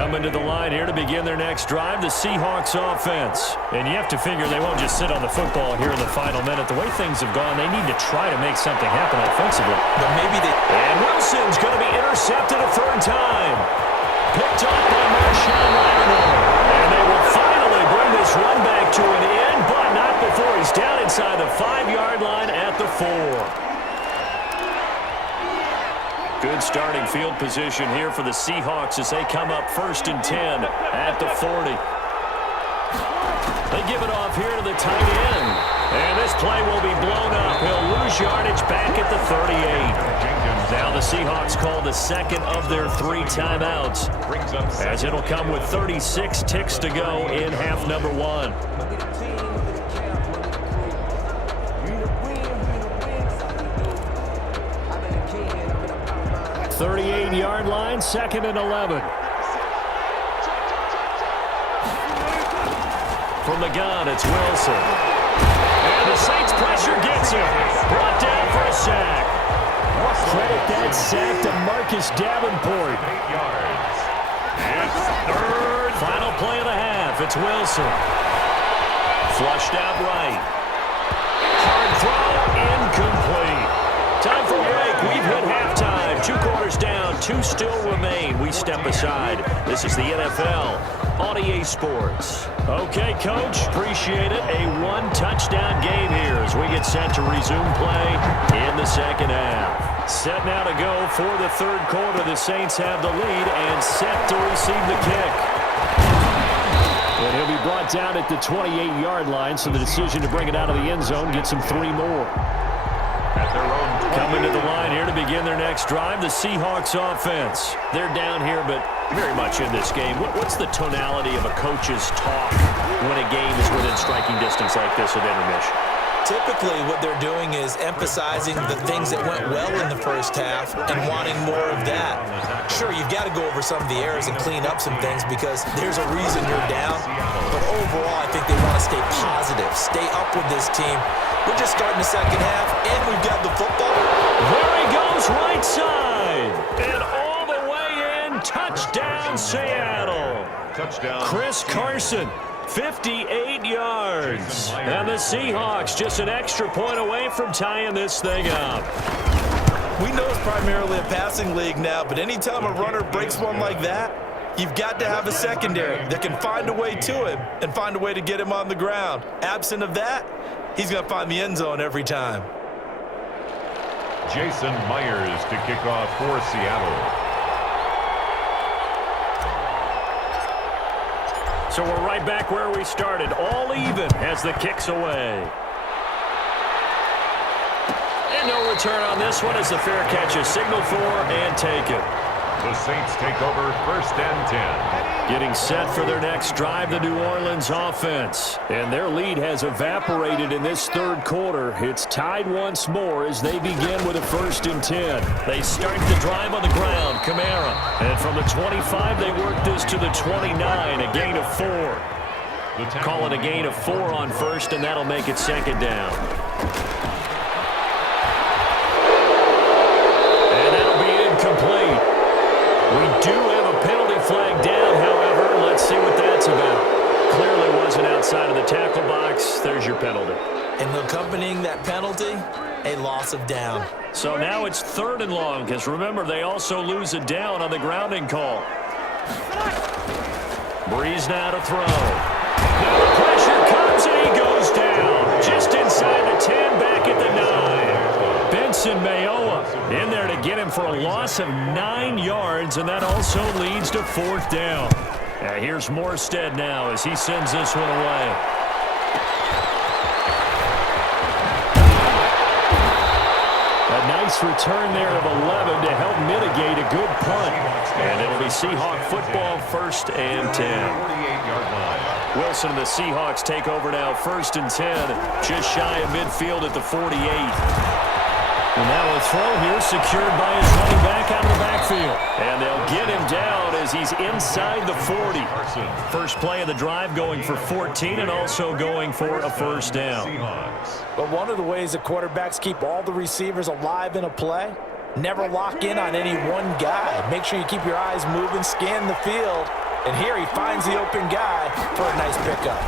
Coming to the line here to begin their next drive, the Seahawks offense. And you have to figure they won't just sit on the football here in the final minute. The way things have gone, they need to try to make something happen offensively. But maybe they... And Wilson's going to be intercepted a third time. Picked up by Marshawn Lattimore. And they will finally bring this run back to an end, but not before he's down inside the 5-yard line at the 4. Good starting field position here for the Seahawks as they come up 1st and 10 at the 40. They give it off here to the tight end. And this play will be blown up. He'll lose yardage back at the 38. Now the Seahawks call the second of their 3 timeouts, as it'll come with 36 ticks to go in half number 1. 38-yard line, 2nd and 11. From the gun, it's Wilson. And the Saints pressure gets him. Brought down for a sack. Credit that sack to Marcus Davenport. 8 yards. It's 3rd. Final play of the half. It's Wilson. Flushed out right. Hard throw, incomplete. Time for a break. We've hit halftime. 2 quarters down, 2 still remain. We step aside. This is the NFL on EA Sports. Okay, Coach, appreciate it. A 1-touchdown game here as we get set to resume play in the second half. Set now to go for the 3rd quarter. The Saints have the lead and set to receive the kick. And he'll be brought down at the 28-yard line, so the decision to bring it out of the end zone gets him 3 more. At their own Coming to the line here to begin their next drive, the Seahawks offense. They're down here, but very much in this game. What's the tonality of a coach's talk when a game is within striking distance like this at intermission? Typically, what they're doing is emphasizing the things that went well in the first half and wanting more of that. Sure, you've got to go over some of the errors and clean up some things because there's a reason you're down. But overall, I think they want to stay positive, stay up with this team. We're just starting the second half, and we've got the football. There he goes, right side. And all the way in, touchdown, Seattle. touchdown. Chris Carson. 58 yards. And the Seahawks just an extra point away from tying this thing up. We know it's primarily a passing league now, but anytime a runner breaks one like that, you've got to have a secondary that can find a way to him and find a way to get him on the ground. Absent of that, he's going to find the end zone every time. Jason Myers to kick off for Seattle. So we're right back where we started, all even as the kick's away. And no return on this one as the fair catch is signaled for and taken. The Saints take over 1st and 10. Getting set for their next drive, the New Orleans offense. And their lead has evaporated in this 3rd quarter. It's tied once more as they begin with a 1st and 10. They start the drive on the ground, Kamara. And from the 25, they work this to the 29, a gain of 4. Call it a gain of 4 on 1st, and that'll make it 2nd down. And that'll be incomplete. We do have a penalty flag down, however. Let's see what that's about. Clearly wasn't outside of the tackle box. There's your penalty. And accompanying that penalty, a loss of down. So now it's 3rd and long, because remember, they also lose a down on the grounding call. Breeze now to throw. Now the pressure comes, and he goes down. Just inside the 10, back at the 9. Benson Mayowa in there to get him for a loss of 9 yards, and that also leads to 4th down. Here's Morstead now as he sends this one away. A nice return there of 11 to help mitigate a good punt. And it'll be Seahawk football 1st and 10. 48-yard line. Wilson and the Seahawks take over now 1st and 10, just shy of midfield at the 48. And now a throw here secured by his running back out of the backfield. And they'll get him down as he's inside the 40. First play of the drive going for 14 and also going for a 1st down. But one of the ways the quarterbacks keep all the receivers alive in a play, never lock in on any one guy. Make sure you keep your eyes moving, scan the field, And here he finds the open guy for a nice pickup.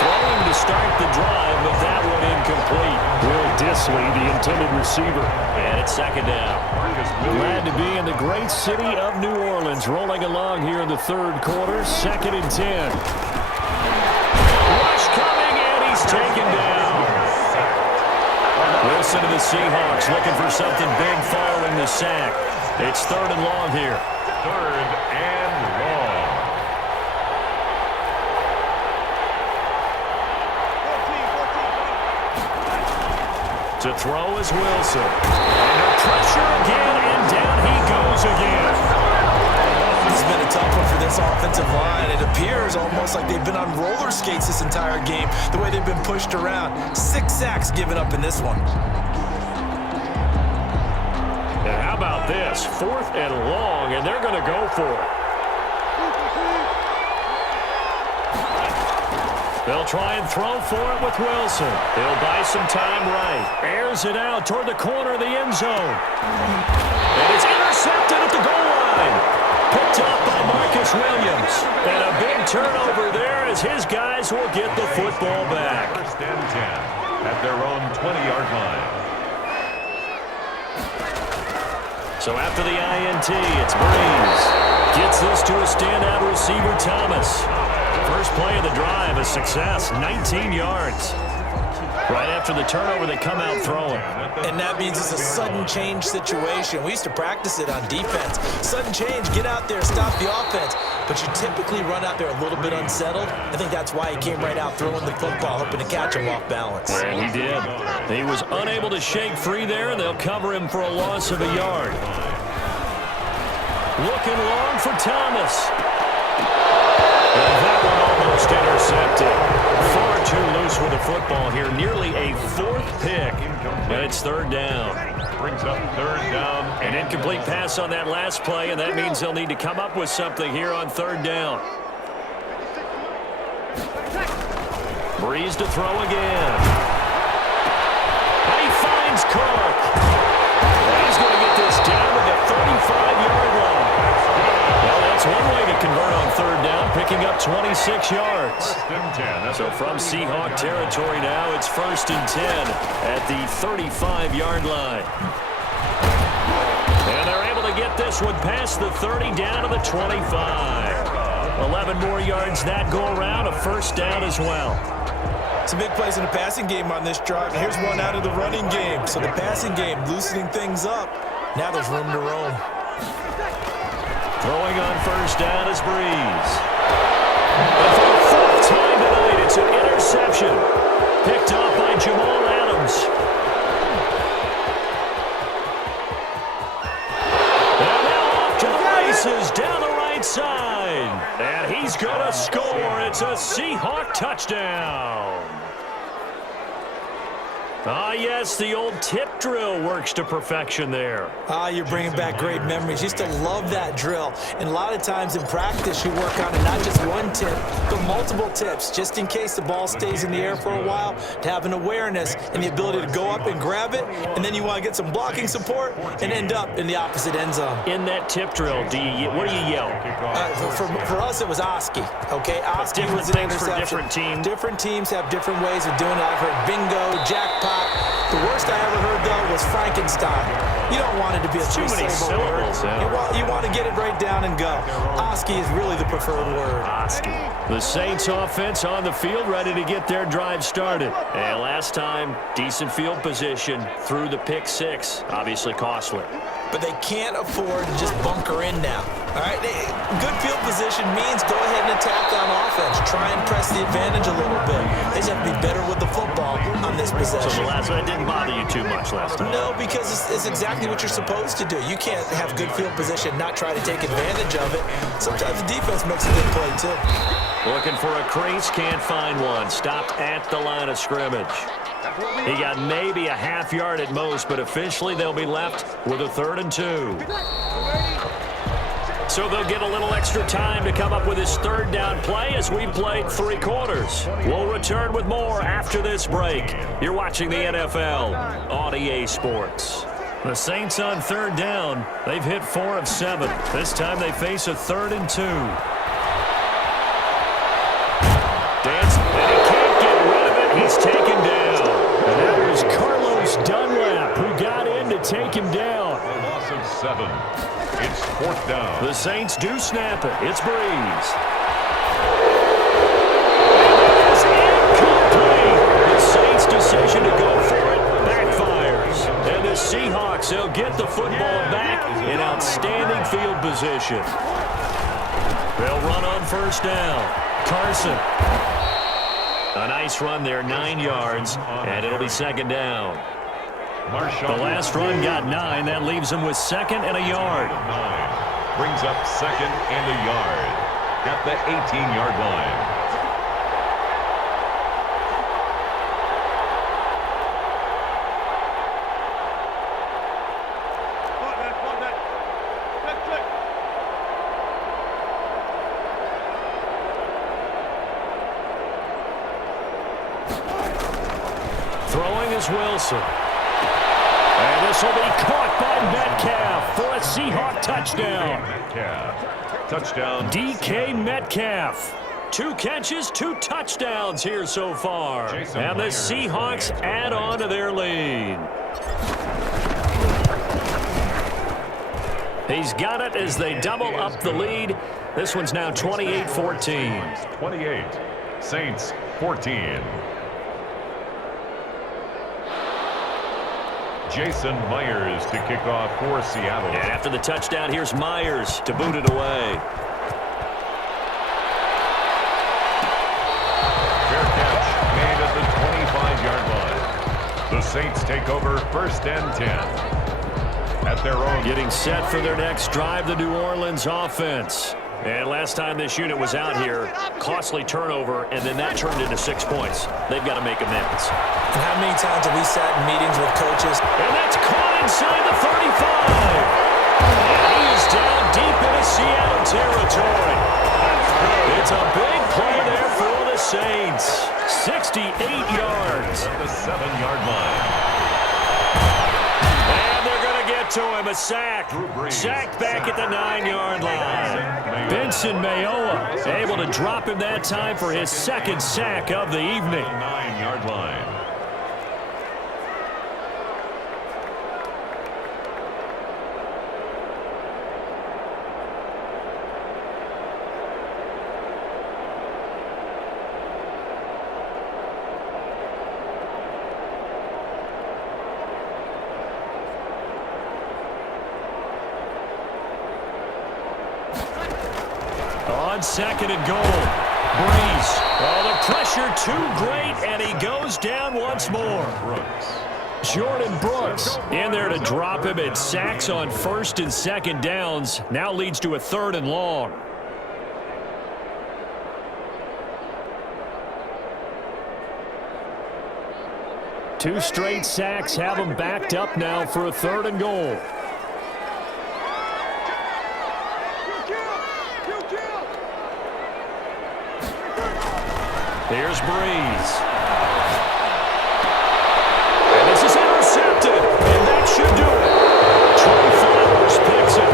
Throwing to start the drive, but that one incomplete. Will Disley, the intended receiver. And it's second down. Glad to be in the great city of New Orleans, rolling along here in the third quarter. 2nd and 10. Rush coming, and he's taken down. Wilson to the Seahawks, looking for something big following the sack. It's 3rd and long here. 3rd and long. To throw is Wilson. Under pressure again, and down he goes again. This has been a tough one for this offensive line. It appears almost like they've been on roller skates this entire game, the way they've been pushed around. 6 sacks given up in this one. Now how about this? 4th and long, and they're going to go for it. They'll try and throw for it with Wilson. He'll buy some time right. Airs it out toward the corner of the end zone. And it's intercepted at the goal line. Picked up by Marcus Williams. And a big turnover there as his guys will get the football back. 1st and 10 at their own 20-yard line. So after the INT, it's Breeze. Gets this to a standout receiver, Thomas. First play of the drive, a success, 19 yards. Right after the turnover, they come out throwing. And that means it's a sudden change situation. We used to practice it on defense. Sudden change, get out there, stop the offense. But you typically run out there a little bit unsettled. I think that's why he came right out throwing the football, hoping to catch him off balance. And he did. He was unable to shake free there, and they'll cover him for a loss of a yard. Looking long for Thomas. And that one almost intercepted. Far too loose with the football here. Nearly a 4th pick. And it's 3rd down. Brings up 3rd down. An incomplete pass on that last play, and that means they'll need to come up with something here on 3rd down. Breeze to throw again. And he finds Cook. He's going to get this down to the 35-yard line. Well, that's one way to convert on 3rd down, picking up 26 yards. 1st and 10. So from Seahawk territory now, it's 1st and 10 at the 35-yard line. And they're able to get this one past the 30 down to the 25. 11 more yards that go around, a 1st down as well. Some big plays in the passing game on this drive. Here's one out of the running game. So the passing game loosening things up. Now there's room to roam. Throwing on 1st down is Breeze. And for the 4th time tonight, it's an interception. Picked off by Jamal Adams. And now off to the races down the right side. And he's going to score. It's a Seahawk touchdown. Ah, yes, the old tip drill works to perfection there. You're bringing back great memories. Used to love that drill. And a lot of times in practice, you work on it, not just one tip, but multiple tips, just in case the ball stays in the air for a while, to have an awareness and the ability to go up and grab it, and then you want to get some blocking support and end up in the opposite end zone. In that tip drill, what do you yell? For us, it was Oski, okay? Oski was an interception. For different teams. Different teams have different ways of doing it. I've heard bingo, jackpot. The worst I ever heard, though, was Frankenstein. You don't want it to be a too many syllables. You want to get it right down and go. Oski is really the preferred word. Oski. The Saints offense on the field, ready to get their drive started. And last time, decent field position through the pick 6. Obviously costly. But they can't afford to just bunker in now. All right, good field position means go ahead and attack on offense. Try and press the advantage a little bit. They just have to be better with the football on this possession. So the last one didn't bother you too much last time? No, because it's exactly what you're supposed to do. You can't have good field position, not try to take advantage of it. Sometimes the defense makes a good play, too. Looking for a crease, can't find one. Stopped at the line of scrimmage. He got maybe a half yard at most, but officially they'll be left with a 3rd and 2. So they'll get a little extra time to come up with his 3rd down play as we played 3 quarters. We'll return with more after this break. You're watching the NFL on EA Sports. The Saints on third down. They've hit 4 of 7. This time they face a 3rd and 2. Dance, and he can't get rid of it. He's taken down. And that was Carlos Dunlap who got in to take him down. A loss of 7. It's 4th down. The Saints do snap it. It's Breeze. It's incomplete. The Saints' decision to go for it backfires. And the Seahawks, they'll get the football back in outstanding field position. They'll run on first down. Carson. A nice run there, 9 yards, and it'll be 2nd down. The last run got 9. That leaves them with 2nd and a yard. 9. Brings up 2nd and a yard. At the 18-yard line. Throwing is Wilson. And this will be caught by Metcalf for a Seahawk touchdown. Metcalf. Touchdown. DK Metcalf. 2 catches, 2 touchdowns here so far. And the Seahawks add on to their lead. He's got it as they double up the lead. This one's now 28-14. 28. Saints 14. Jason Myers to kick off for Seattle. And after the touchdown, here's Myers to boot it away. Fair catch made at the 25-yard line. The Saints take over 1st and 10. At their own. Getting set for their next drive, the New Orleans offense. And last time this unit was out here, costly turnover, and then that turned into 6 points. They've got to make amends. And how many times have we sat in meetings with coaches? And that's caught inside the 35. And he is down deep into Seattle territory. It's a big play there for the Saints. 68 yards. At the 7-yard line. And they're going to get to him. A sack. Sacked back at the 9-yard line. Benson Mayoa able to drop him that time for his 2nd sack of the evening. 9-yard line. On 2nd and goal. Breeze. Oh, the pressure too great, and he goes down once more. Jordan Brooks in there to drop him at sacks on 1st and 2nd downs. Now leads to a 3rd and long. Two straight sacks have him backed up now for a 3rd and goal. Here's Breeze. And this is intercepted. And that should do it. Trey Flowers picks it.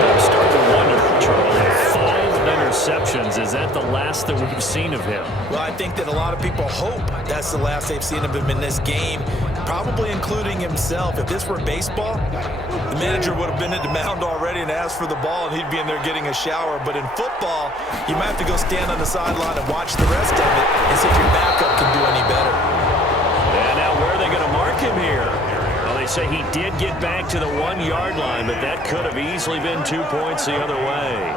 I'm starting to wonder, Charlie, 5 interceptions. Is that the last that we've seen of him? Well, I think that a lot of people hope that's the last they've seen of him in this game, probably including himself. If this were baseball, the manager would have been at the mound already and asked for the ball, and he'd be in there getting a shower. But in football, you might have to go stand on the sideline and watch the rest of it and see if your backup can do any better. And now where are they going to mark him here? Well, they say he did get back to the 1-yard line, but that could have easily been 2 points the other way.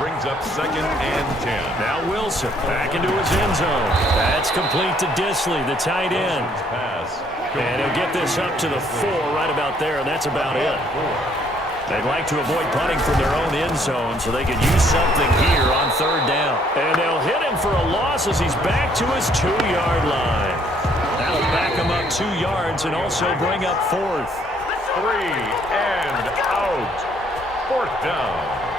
Brings up 2nd and 10. Now Wilson back into his end zone. That's complete to Disley, the tight end. Pass. And he'll get this up to the 4 right about there, and that's about it. They'd like to avoid punting from their own end zone so they could use something here on 3rd down. And they'll hit him for a loss as he's back to his 2-yard line. That'll back him up 2 yards and also bring up 4th. 3 and out. 4th down.